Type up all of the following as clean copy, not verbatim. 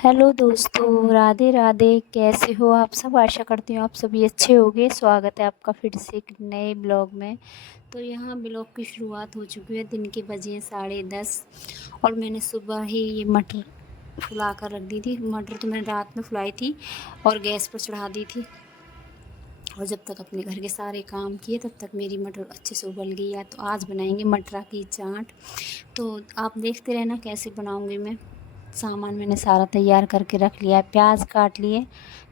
Hello दोस्तों, राधे राधे। कैसे हो आप सब? आशा करती हूँ आप सभी अच्छे होंगे। स्वागत है आपका फिर से एक नए ब्लॉग में। तो यहाँ ब्लॉग की शुरुआत हो चुकी है। दिन के बजे हैं 10:30 और मैंने सुबह ही ये मटर फुला कर रख दी थी। मटर तो मैंने रात में फुलाई थी और गैस पर चढ़ा दी थी। और जब तक अपने घर के सारे काम किए तब तक मेरी मटर अच्छे से उबल गई है। तो आज बनाएंगे मटरा की चाट। तो आप देखते रहना कैसे बनाऊंगी मैं। सामान मैंने सारा तैयार करके रख लिया है। प्याज काट लिए,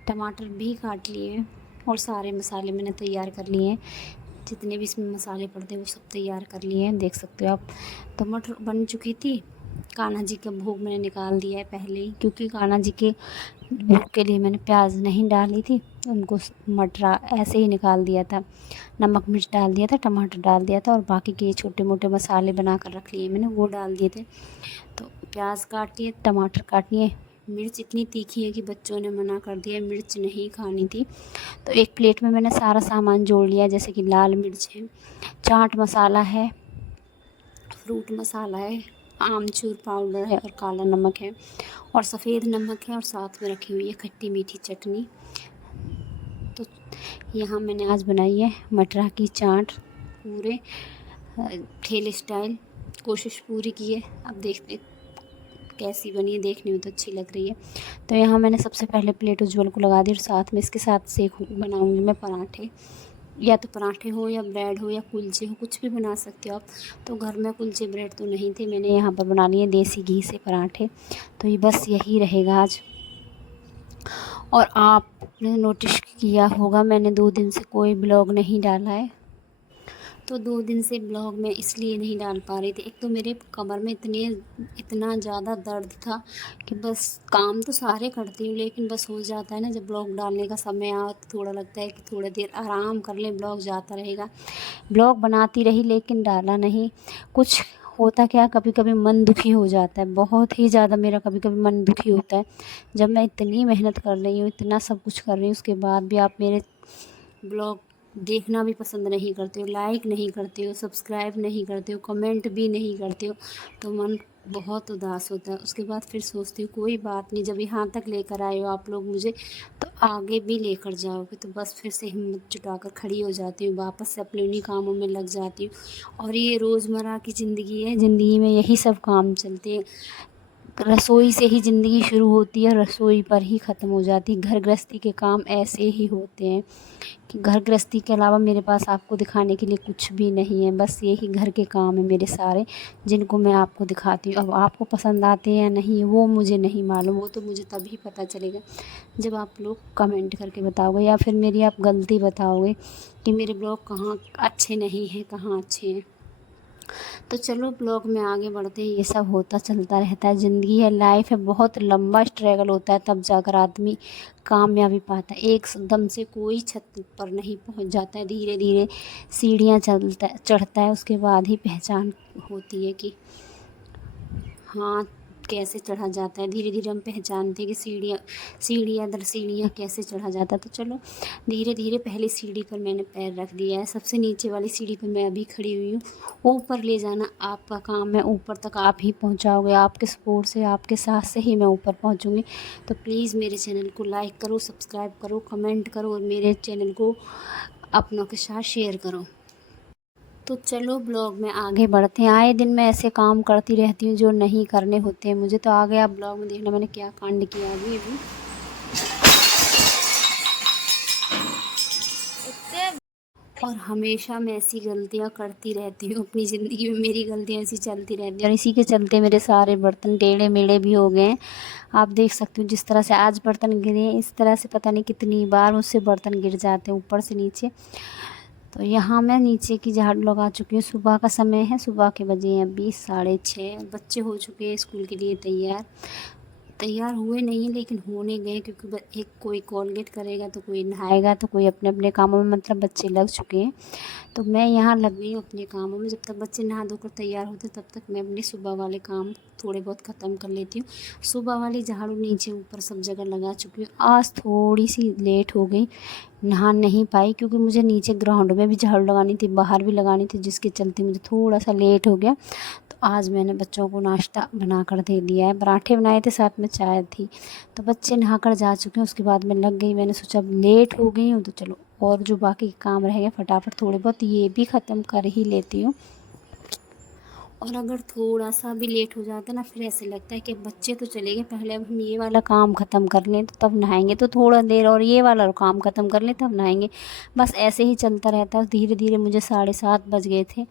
टमाटर भी काट लिए और सारे मसाले मैंने तैयार कर लिए हैं। जितने भी इसमें मसाले पड़ते हैं वो सब तैयार कर लिए हैं, देख सकते हो आप। तो मटर बन चुकी थी। कान्हा जी का भोग मैंने निकाल दिया है पहले ही, क्योंकि कान्हा जी के भोग के लिए मैंने प्याज नहीं डाली थी। उनको मटरा ऐसे ही निकाल दिया था। नमक मिर्च डाल दिया था, टमाटर डाल दिया था और बाकी के छोटे मोटे मसाले बना कर रख लिए मैंने, वो डाल दिए थे। तो प्याज काट लिए, टमाटर काट लिए। मिर्च इतनी तीखी है कि बच्चों ने मना कर दिया, मिर्च नहीं खानी थी। तो एक प्लेट में मैंने सारा सामान जोड़ लिया, जैसे कि लाल मिर्च है, चाट मसाला है, फ्रूट मसाला है, आमचूर पाउडर है और काला नमक है और सफ़ेद नमक है और साथ में रखी हुई है खट्टी मीठी चटनी। तो यहाँ मैंने आज बनाई है मटरा की चाट, पूरे ठेले स्टाइल। कोशिश पूरी की है। अब देखते कैसी बनी है, देखने में तो अच्छी लग रही है। तो यहाँ मैंने सबसे पहले प्लेट उज्जवल को लगा दी और साथ में इसके साथ सेक बनाऊंगी मैं पराठे। या तो पराठे हो या ब्रेड हो या कुलचे हो, कुछ भी बना सकते हो आप। तो घर में कुलचे ब्रेड तो नहीं थे, मैंने यहाँ पर बना लिए देसी घी से पराठे। तो ये बस यही रहेगा आज। और आपने नोटिस किया होगा मैंने 2 दिन से कोई ब्लॉग नहीं डाला है। तो 2 दिन से ब्लॉग मैं इसलिए नहीं डाल पा रही थी। एक तो मेरे कमर में इतना ज़्यादा दर्द था कि बस काम तो सारे करती हूँ, लेकिन बस हो जाता है ना, जब ब्लॉग डालने का समय आए तो थोड़ा लगता है कि थोड़ी देर आराम कर लें, ब्लॉग जाता रहेगा। ब्लॉग बनाती रही लेकिन डाला नहीं। कुछ होता क्या, कभी कभी मन दुखी हो जाता है, बहुत ही ज़्यादा मेरा कभी कभी मन दुखी होता है। जब मैं इतनी मेहनत कर रही हूँ, इतना सब कुछ कर रही हूँ, उसके बाद भी आप मेरे ब्लॉग देखना भी पसंद नहीं करते हो, लाइक नहीं करते हो, सब्सक्राइब नहीं करते हो, कमेंट भी नहीं करते हो, तो मन बहुत उदास होता है। उसके बाद फिर सोचती हूँ कोई बात नहीं, जब यहाँ तक लेकर आए हो आप लोग मुझे, तो आगे भी लेकर जाओगे। तो बस फिर से हिम्मत जुटाकर खड़ी हो जाती हूँ, वापस से अपने उन्हीं कामों में लग जाती हूँ। और ये रोज़मर्रा की ज़िंदगी है, ज़िंदगी में यही सब काम चलते हैं। रसोई से ही ज़िंदगी शुरू होती है, रसोई पर ही ख़त्म हो जाती है। घर गृहस्थी के काम ऐसे ही होते हैं कि घर गृहस्थी के अलावा मेरे पास आपको दिखाने के लिए कुछ भी नहीं है। बस यही घर के काम है मेरे सारे, जिनको मैं आपको दिखाती हूँ। अब आपको पसंद आते हैं या नहीं वो मुझे नहीं मालूम, वो तो मुझे तभी पता चलेगा जब आप लोग कमेंट करके बताओगे या फिर मेरी आप गलती बताओगे कि मेरे ब्लॉग कहाँ अच्छे नहीं हैं, कहाँ अच्छे हैं। तो चलो ब्लॉग में आगे बढ़ते हैं। ये सब होता चलता रहता है, ज़िंदगी है, लाइफ है, बहुत लंबा स्ट्रगल होता है, तब जाकर आदमी कामयाबी पाता है। एकदम से कोई छत पर नहीं पहुंच जाता है, धीरे धीरे सीढ़ियाँ चढ़ता है, उसके बाद ही पहचान होती है कि हाँ कैसे चढ़ा जाता है। धीरे धीरे हम पहचानते हैं कि सीढ़ियाँ दर सीढ़ियाँ कैसे चढ़ा जाता है। तो चलो धीरे धीरे पहली सीढ़ी पर मैंने पैर रख दिया है, सबसे नीचे वाली सीढ़ी पर मैं अभी खड़ी हुई हूँ। ऊपर ले जाना आपका काम है, ऊपर तक आप ही पहुँचाओगे, आपके सपोर्ट से, आपके साथ से ही मैं ऊपर पहुँचूँगी। तो प्लीज़ मेरे चैनल को लाइक करो, सब्सक्राइब करो, कमेंट करो और मेरे चैनल को अपनों के साथ शेयर करो। तो चलो ब्लॉग में आगे बढ़ते हैं। आए दिन मैं ऐसे काम करती रहती हूँ जो नहीं करने होते हैं मुझे। तो आगे आप ब्लॉग में देखना मैंने क्या कांड किया अभी। और हमेशा मैं ऐसी गलतियाँ करती रहती हूँ अपनी ज़िंदगी में, मेरी गलतियाँ ऐसी चलती रहती हैं और इसी के चलते मेरे सारे बर्तन टेढ़े मेढ़े भी हो गए हैं। आप देख सकते हो जिस तरह से आज बर्तन गिरे हैं, इस तरह से पता नहीं कितनी बार मुझसे बर्तन गिर जाते हैं ऊपर से नीचे। तो यहाँ मैं नीचे की झाड़ू लगा चुकी हूँ। सुबह का समय है, सुबह के बजे हैं अभी 6:30। बच्चे हो चुके हैं स्कूल के लिए तैयार हुए नहीं लेकिन होने गए, क्योंकि एक कोई कोलगेट करेगा तो कोई नहाएगा तो कोई अपने अपने कामों में, मतलब बच्चे लग चुके हैं। तो मैं यहाँ लग गई हूँ अपने कामों में। जब तक बच्चे नहा धोकर तैयार होते तब तक मैं अपने सुबह वाले काम थोड़े बहुत ख़त्म कर लेती हूँ। सुबह वाली झाड़ू नीचे ऊपर सब जगह लगा चुकी हूँ। आज थोड़ी सी लेट हो गई, नहा नहीं पाई, क्योंकि मुझे नीचे ग्राउंड में भी झाड़ू लगानी थी, बाहर भी लगानी थी, जिसके चलते मुझे थोड़ा सा लेट हो गया। तो आज मैंने बच्चों को नाश्ता बना कर दे दिया है। पराठे बनाए थे, साथ में चाय थी। तो बच्चे नहाकर जा चुके हैं, उसके बाद मैं लग गई। मैंने सोचा अब लेट हो गई हूँ तो चलो और जो बाकी काम रह गए फटाफट थोड़े बहुत ये भी ख़त्म कर ही लेती हूँ। और अगर थोड़ा सा भी लेट हो जाता है ना, फिर ऐसे लगता है कि बच्चे तो चले गए, पहले अब हम ये वाला काम ख़त्म कर लें तो तब नहाएंगे, तो थोड़ा देर और ये वाला काम ख़त्म कर लें तब नहाएंगे। बस ऐसे ही चलता रहता है। धीरे धीरे मुझे 7:30 बज गए थे।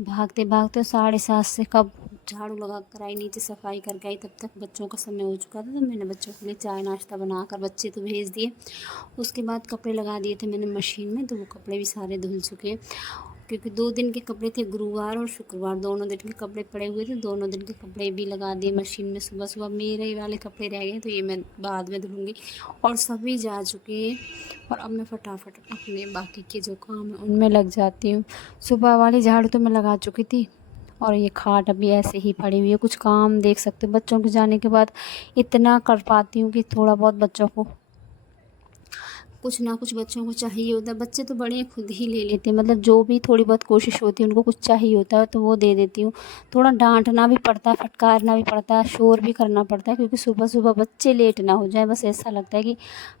भागते भागते 7:30 से कब झाड़ू लगा कर आई, नीचे सफाई करके आई, तब तक बच्चों का समय हो चुका था। तो मैंने बच्चों के लिए चाय नाश्ता बनाकर बच्चे तो भेज दिए। उसके बाद कपड़े लगा दिए थे मैंने मशीन में, तो वो कपड़े भी सारे धुल चुके हैं, क्योंकि 2 दिन के कपड़े थे, गुरुवार और शुक्रवार दोनों दिन के कपड़े पड़े हुए थे। दोनों दिन के कपड़े भी लगा दिए मशीन में सुबह सुबह। मेरे वाले कपड़े रह गए तो ये मैं बाद में धुलूँगी। और सभी जा चुके हैं और अब मैं फटाफट अपने बाकी के जो काम है उनमें लग जाती हूँ। सुबह वाली झाड़ू तो मैं लगा चुकी थी और ये खाट अभी ऐसे ही पड़ी हुई है। कुछ काम देख सकते हो, बच्चों के जाने के बाद इतना कर पाती हूँ कि थोड़ा बहुत बच्चों को कुछ ना कुछ बच्चों को चाहिए होता है। बच्चे तो बड़े खुद ही ले लेते हैं, मतलब जो भी थोड़ी बहुत कोशिश होती है उनको कुछ चाहिए होता है तो वो दे देती हूँ। थोड़ा डांटना भी पड़ता है, फटकारना भी पड़ता है, शोर भी करना पड़ता है, क्योंकि सुबह सुबह बच्चे लेट ना हो जाए। बस ऐसा लगता है कि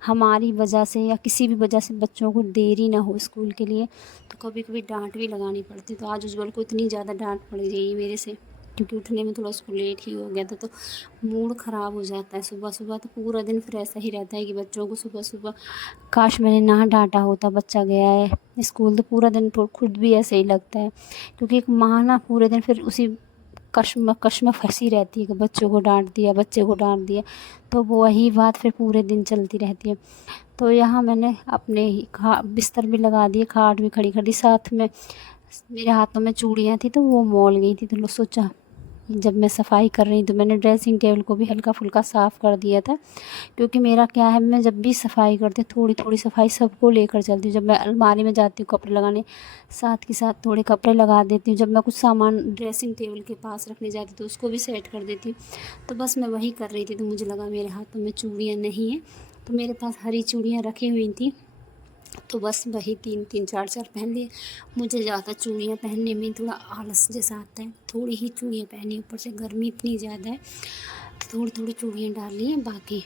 हमारी वजह से या किसी भी वजह से बच्चों को देरी ना हो स्कूल के लिए, तो कभी कभी डांट भी लगानी पड़ती है। तो आज उज्जवल को इतनी ज़्यादा डांट पड़ रही मेरे से, क्योंकि उठने में थोड़ा उसको लेट ही हो गया था, तो मूड ख़राब हो जाता है सुबह सुबह। तो पूरा दिन फिर ऐसा ही रहता है कि बच्चों को सुबह सुबह काश मैंने ना डांटा होता, बच्चा गया है स्कूल, तो पूरा दिन तो खुद भी ऐसे ही लगता है, क्योंकि एक माँ ना पूरे दिन फिर उसी कश्मकश में फंसी रहती है कि बच्चों को डांट दिया, बच्चे को डांट दिया, तो वो वही बात फिर पूरे दिन चलती रहती है। तो यहाँ मैंने अपने ही बिस्तर भी लगा दिए, खाट भी खड़ी कर दी, साथ में मेरे हाथों में चूड़ियाँ थी तो वो मॉल गई थी। तो सोचा जब मैं सफाई कर रही तो मैंने ड्रेसिंग टेबल को भी हल्का फुल्का साफ़ कर दिया था, क्योंकि मेरा क्या है, मैं जब भी सफाई करती हूँ थोड़ी थोड़ी सफाई सबको लेकर चलती हूँ। जब मैं अलमारी में जाती हूँ कपड़े लगाने, साथ के साथ थोड़े कपड़े लगा देती हूँ। जब मैं कुछ सामान ड्रेसिंग टेबल के पास रखने जाती हूँ तो उसको भी सेट कर देती हूँ। तो बस मैं वही कर रही थी, तो मुझे लगा मेरे हाथों में चूड़ियाँ नहीं हैं, तो मेरे पास हरी चूड़ियाँ रखी हुई थी, तो बस वही 3-3 4-4 पहन लिए। मुझे ज़्यादा चूड़ियाँ पहनने में थोड़ा आलस जैसा आता है, थोड़ी ही चूड़ियाँ पहनी, ऊपर से गर्मी इतनी ज़्यादा है तो थोड़ी थोड़ी चूड़ियाँ डाल ली हैं। बाकी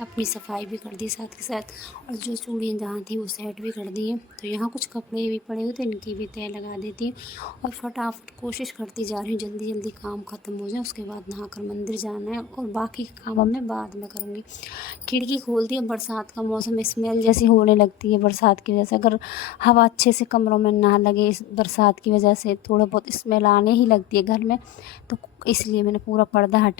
अपनी सफाई भी कर दी साथ के साथ, और जो चूड़ियाँ जहाँ थी वो सेट भी कर दी हैं। तो यहाँ कुछ कपड़े भी पड़े हुए थे, इनकी भी तह लगा देती हूँ और फटाफट कोशिश करती जा रही हूँ जल्दी जल्दी काम ख़त्म हो जाए। उसके बाद नहाकर मंदिर जाना है और बाकी के काम अब मैं बाद में करूँगी। खिड़की खोल दी, बरसात का मौसम, स्मेल जैसी होने लगती है बरसात की वजह से। अगर हवा अच्छे से कमरों में ना लगे, इस बरसात की वजह से थोड़ा बहुत स्मेल आने ही लगती है घर में, तो इसलिए मैंने पूरा पर्दा हटा